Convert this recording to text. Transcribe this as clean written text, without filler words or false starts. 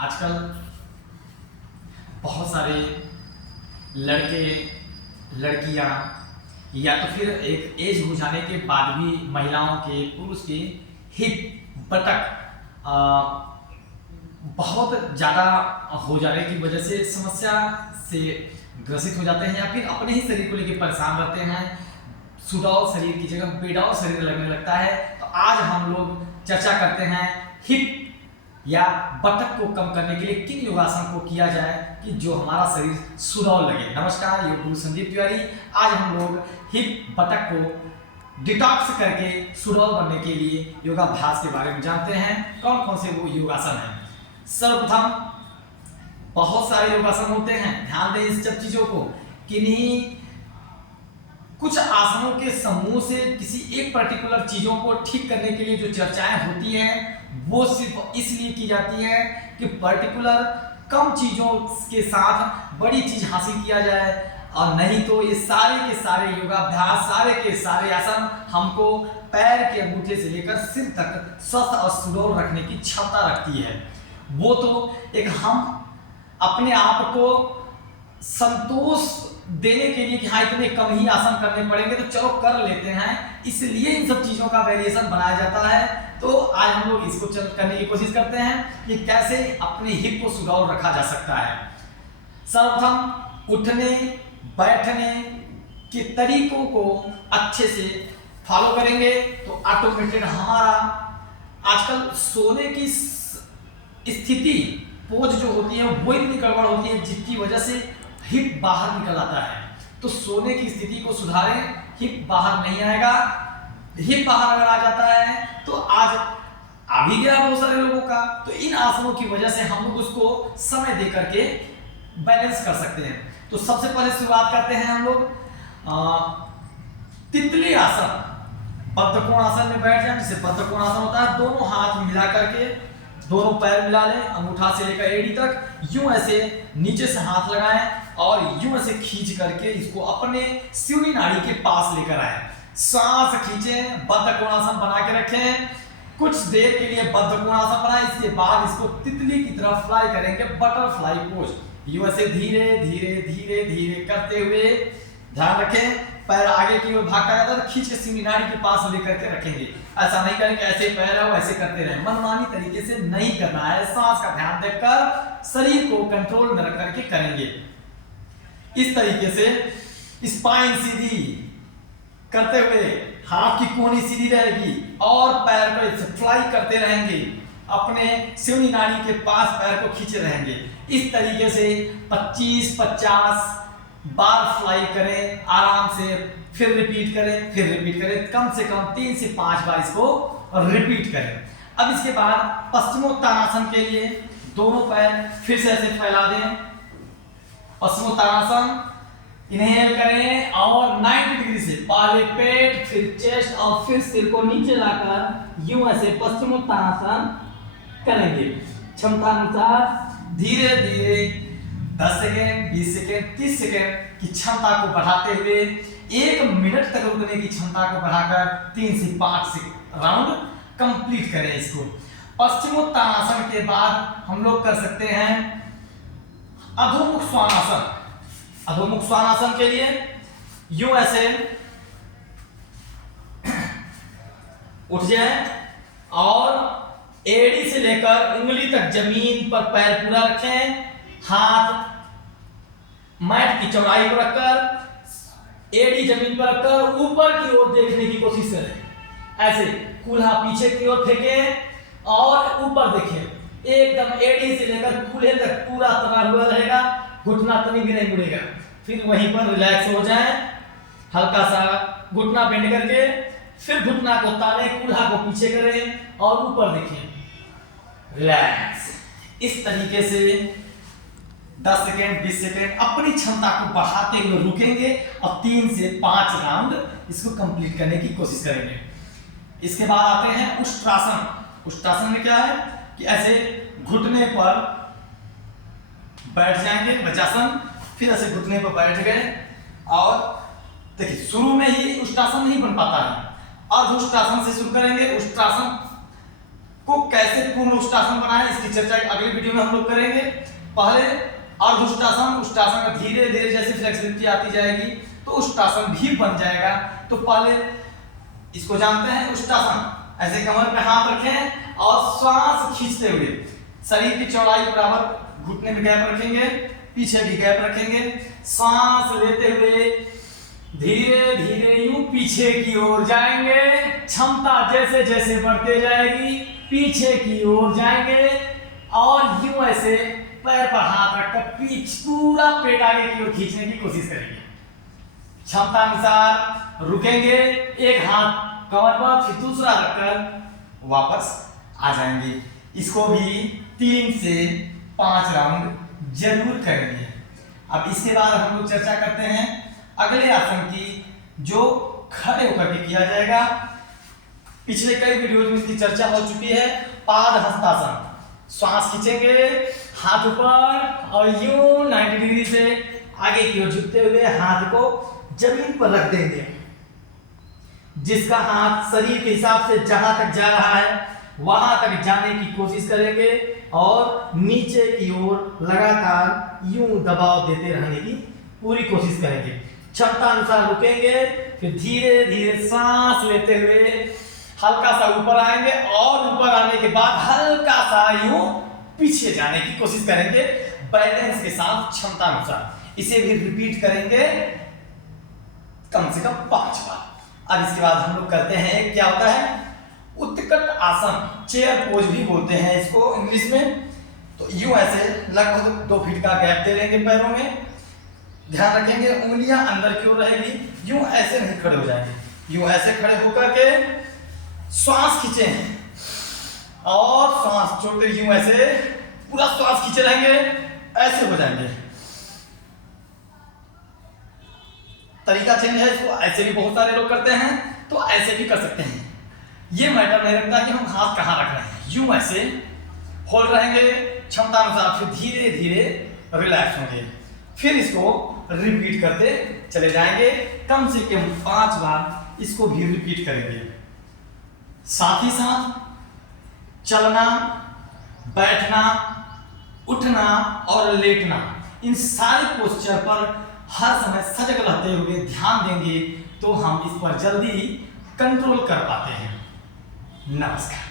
आजकल बहुत सारे लड़के लड़कियां या तो फिर एक एज हो जाने के बाद भी महिलाओं के पुरुष के हिप बटक बहुत ज़्यादा हो जाने की वजह से समस्या से ग्रसित हो जाते हैं या फिर अपने ही शरीर को लेकर परेशान रहते हैं। सुडौल शरीर की जगह बेडौल शरीर लगने लगता है। तो आज हम लोग चर्चा करते हैं हिप या बटक को कम करने के लिए किन योगासन को किया जाए कि जो हमारा शरीर सुडौल लगे। नमस्कार, योग गुरु संदीप तिवारी। आज हम लोग हिप बटक को डिटॉक्स करके सुडौल बनने के लिए योगाभ्यास के बारे में जानते हैं। कौन कौन से वो योगासन हैं। सर्वप्रथम बहुत सारे योगासन होते हैं, ध्यान दें इस सब चीजों को। किन्हीं कुछ आसनों के समूह से किसी एक पर्टिकुलर चीजों को ठीक करने के लिए जो चर्चाएं होती हैं वो सिर्फ इसलिए की जाती हैं कि पर्टिकुलर कम चीजों के साथ बड़ी चीज हासिल किया जाए, और नहीं तो ये सारे के सारे योगाभ्यास, सारे के सारे आसन हमको पैर के अंगूठे से लेकर सिर तक स्वस्थ और सुडौल रखने की क्षमता रखती है। वो तो एक हम अपने आप को संतोष देने के लिए कि हाँ इतने कम ही आसन करने पड़ेंगे तो चलो कर लेते हैं, इसलिए इन सब चीजों का वेरिएशन बनाया जाता है। तो आज हम लोग इसको करने की कोशिश करते हैं कि कैसे अपने हिप को सुडौल रखा जा सकता है। सर्वप्रथम उठने बैठने के तरीकों को अच्छे से फॉलो करेंगे तो ऑटोमेटेड हमारा आजकल सोने की स्थिति पोज जो होती है वो इतनी गड़बड़ होती है जिसकी वजह से हिप बाहर निकल आता है। तो सोने की स्थिति को सुधारें, हिप बाहर नहीं आएगा। हिप बाहर अगर आ जाता है तो आज आ भी गया बहुत सारे लोगों का, तो इन आसनों की वजह से हम लोग उसको समय दे करके बैलेंस कर सकते हैं। तो सबसे पहले शुरुआत करते हैं हम लोग तितली आसन। बद्ध कोण आसन में बैठ जाए, जिसे बद्ध कोण आसन होता है। दोनों हाथ मिला करके दोनों पैर मिला लें, अंगूठा से लेकर एड़ी तक, यूं ऐसे नीचे से हाथ लगाएं और यूं ऐसे खींच करके इसको अपने शिवनी नाड़ी के पास लेकर आए। सांस खींचें, बद्ध कोणासन बना के रखें। कुछ देर के लिए बद्ध कोणासन बनाएं, इसके बाद इसको तितली की तरफ फ्लाई करेंगे, बटरफ्लाई पोज। यूं ऐसे धीरे धीरे धीरे धीरे करते हुए ध्यान रखें पैर आगे की ओर भागता जाता है, खींच के शिवनी नाड़ी के पास लेकर के रखेंगे। ऐसा नहीं करेंगे ऐसे पैर है ऐसे करते रहे, मनमानी तरीके से नहीं करना है। सांस का ध्यान देकर शरीर को कंट्रोल में रख करके करेंगे। इस तरीके से स्पाइन सीधी करते हुए हाथ की कोहनी सीधी रहेगी और पैर को ऐसे फ्लाई करते रहेंगे, अपने शिवनी नाड़ी के पास पैर को खींचे रहेंगे। इस तरीके से 25-50 बार फ्लाई करें आराम से, फिर रिपीट करें, कम से कम 3 से 5 बार इसको रिपीट करें। अब इसके बाद पश्चिमोत्तानासन के लिए दोनों पैर फिर से ऐसे फैला दें। पश्चिमोत्तानासन इनहेल करें और 90 डिग्री से पहले पेट, फिर चेस्ट और फिर सिर को नीचे लाकर यूं ऐसे पश्चिमोत्तानासन करेंगे। क्षमता अनुसार धीरे धीरे 10 सेकेंड, 20 सेकेंड, 30 सेकेंड की क्षमता को बढ़ाते हुए 1 मिनट तक रुकने की क्षमता को बढ़ाकर 3 से 5 राउंड कंप्लीट करें इसको। पश्चिमोत्तानासन के बाद हम लोग कर सकते हैं अधोमुख श्वानासन। अधोमुख श्वानासन के लिए यूं ऐसे उठ जाएं और एड़ी से लेकर उंगली तक जमीन पर पैर पूरा रखें। हाथ मैट की चौड़ाई पर रखकर एड़ी जमीन पर रखकर ऊपर की ओर देखने की कोशिश करें। ऐसे कूल्हा पीछे की ओर फेंकें और ऊपर देखें। एकदम एड़ी से लेकर कूल्हे तक पूरा तना हुआ रहेगा, घुटना तनी भी नहीं मुड़ेगा। फिर वहीं पर रिलैक्स हो जाएं, हल्का सा घुटना बेंड करके फिर घुटना को ताने, कूल्हा को पीछे करें और ऊपर देखें, रिलैक्स। इस तरीके से 10 सेकेंड, 20 सेकेंड अपनी क्षमता को बढ़ाते हुए रुकेंगे और 3 से 5 राउंड इसको कंप्लीट करने की कोशिश करेंगे। इसके बाद आते हैं उष्ट्रासन। उष्ट्रासन में क्या है कि ऐसे घुटने पर बैठ जाएंगे, वज्रासन, फिर ऐसे घुटने पर बैठ गए और देखिए शुरू में ही उष्ट्रासन नहीं बन पाता है, अर्ध उष्ट्रासन से शुरू करेंगे। उष्ट्रासन को कैसे पूर्ण उष्टासन बनाएं, इसकी चर्चा अगली वीडियो में हम लोग करेंगे। पहले अर्ध उष्टासन, उष्टासन में धीरे धीरे जैसे फ्लेक्सिबिलिटी आती जाएगी तो उष्टासन भी बन जाएगा। तो पहले इसको जानते हैं उष्टासन। ऐसे कमर पे हाथ रखें और श्वास खींचते हुए शरीर की चौड़ाई बराबर, घुटने में गैप रखेंगे, पीछे भी गैप रखेंगे। सांस लेते हुए धीरे धीरे यूं पीछे की ओर जाएंगे। क्षमता जैसे जैसे बढ़ते जाएगी पीछे की ओर जाएंगे और यूं ऐसे पैर पर हाथ रखकर पीछे पूरा पेट आगे की ओर खींचने की कोशिश करेंगे। क्षमता अनुसार रुकेंगे, एक हाथ कमर पर फिर दूसरा रखकर वापस आ जाएंगे। इसको भी 3 से 5 राउंड जरूर करेंगे। अब इसके बाद हम लोग चर्चा करते हैं अगले आसन की, जो खड़े होकर के किया जाएगा। पिछले कई वीडियोज में इसकी चर्चा हो चुकी है। पाद हस्तासन, श्वास खींचेंगे, हाथ ऊपर और यूं 90 डिग्री से आगे की ओर झुकते हुए हाथ को जमीन पर रख देंगे। जिसका हाथ शरीर के हिसाब से जहां तक जा रहा है वहां तक जाने की कोशिश करेंगे और नीचे की ओर लगातार यूं दबाव देते रहने की पूरी कोशिश करेंगे। क्षमता अनुसार रुकेंगे, फिर धीरे धीरे सांस लेते हुए हल्का सा ऊपर आएंगे और ऊपर आने के बाद हल्का सा यूं पीछे जाने की कोशिश करेंगे बैलेंस के साथ क्षमता अनुसार। इसे भी रिपीट करेंगे कम से कम 5 बार। अब इसके बाद हम लोग करते हैं, क्या होता है उत्कट आसन, चेयर पोज भी बोलते हैं इसको इंग्लिश में। तो यूं ऐसे लगभग 2 फीट का गैप दे लेंगे पैरों में। ध्यान रखेंगे उंगलियां अंदर की ओर रहेगी, यूं ऐसे नहीं खड़े हो जाएंगे। यूं ऐसे खड़े होकर के श्वास खींचे और श्वास छोड़ते यूं ऐसे पूरा श्वास खींचे रहेंगे, ऐसे हो जाएंगे। तरीका चेंज है इसको, ऐसे भी बहुत सारे लोग करते हैं तो ऐसे भी कर सकते हैं। ये मैटर नहीं रखता कि हम हाथ कहाँ रख रहे हैं। यूं ऐसे होल्ड रहेंगे, क्षमता अनुसार फिर धीरे धीरे रिलैक्स होंगे। फिर इसको रिपीट करते चले जाएंगे, कम से कम 5 बार इसको भी रिपीट करेंगे। साथ ही साथ चलना, बैठना, उठना और लेटना, इन सारे पोस्चर पर हर समय सजग रहते हुए ध्यान देंगे तो हम इस पर जल्दी कंट्रोल कर पाते हैं। नमस्कार।